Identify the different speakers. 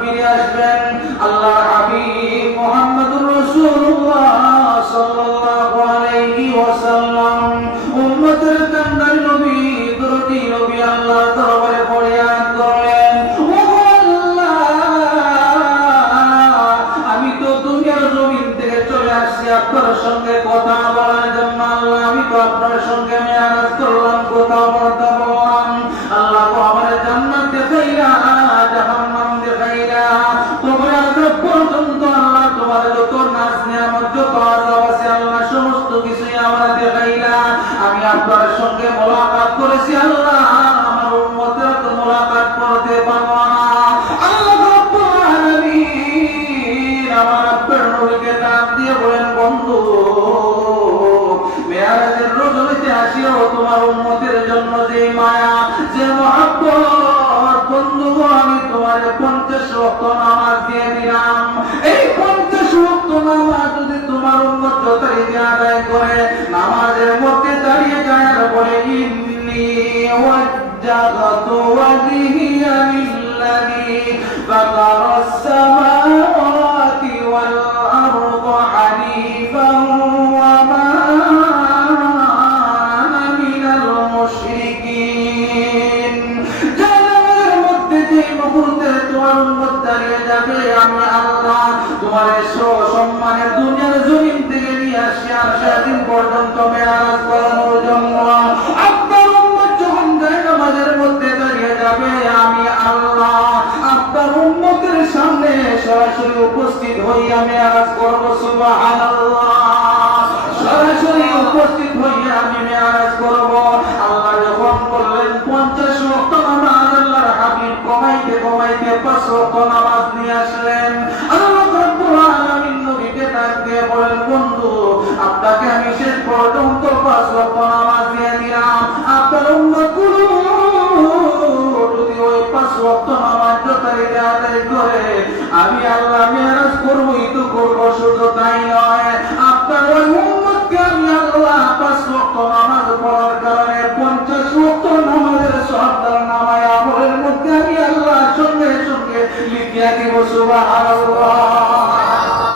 Speaker 1: ফিরে আসবেন মুহাম্মদুর রাসূলুল্লাহ সাল্লাল্লাহু আলাইহি ওয়াসাল্লাম উম্মতের কান্দারি চলে আপনার সঙ্গে কথা বলার জন্য আল্লাহ, আমি তো আপনার সঙ্গে মেয়ারাজ করলাম কথাবার্তা বললাম আল্লাহ তো আমার জান্নাত দেখাইলা জাহান্নাম দেখাইলা তোমার আযাব পর্যন্ত আল্লাহ তোমার যত নাচ নিয়ামত যত আযাব আছে, আল্লাহ সমস্ত কিছুই আমার দেখাইলা। আমি আপনার সঙ্গে মোলাকাত করেছি, আল্লাহ, আমার উম্মতের তো মোলাকাত করতে পারব না। আল্লাহ আমার আপনার নবীকে ডাক দিয়ে বলেন বন্ধু। মেয়ারাজের রজনীতে আসিও, তোমার উম্মতের জন্য যে মায়া, যে মহাব্বত। বন্ধু আমি তোমার পঞ্চাশ ওয়াক্ত নামাজ দিয়ে দিলাম। এই পঞ্চাশ ওয়াক্ত নামাজ যদি তোমার উম্মত যথারীতি আদায় করে, নামাজের মধ্যে দাঁড়িয়ে আর বলে ইন্নি ওয়াজ্জাহতু ওয়াজহিয়া লিল্লাযী ফাতারা আমি আল্লাহ তোমার সম্মানের দুনিয়ার জমিন থেকে নিয়ে আসি আমি আল্লাহ। আপনার উম্মতের সামনে সরাসরি উপস্থিত হইয়া মেয়ারাজ করব, সুবহানাল্লাহ। সরাসরি উপস্থিত হইয়া আমি করব শক্ত অমান্যতারীরা আদায় করে আমি আল্লাহ মেয়ারাজ করবই তো করব শুধু তাই নয়। আপনার ওই উম্মতকে আমি আল্লাহ পাঁচ শক্ত নামাজ পড়ার কারণে পঞ্চাশ শক্ত নামাজের সর্দার নামায় আমলের মধ্যে আমি আল্লাহ সঙ্গে সঙ্গে লিখিয়া দিব সুবাহ আল্লাহ